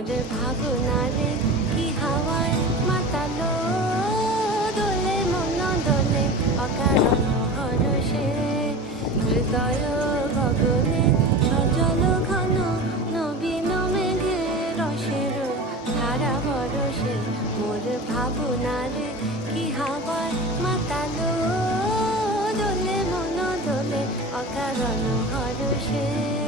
মোর ভাবনারে কি হাওয়ায় মাতালো, দোলে মন দোলে অকারণ হরষে, হৃদয় গগনে সজল ঘন নবীন মেঘে রসের ধারা বরষে, মোর ভাবনারে কি হাওয়ায় মাতালো, দোলে মন দোলে অকারণ হরষে।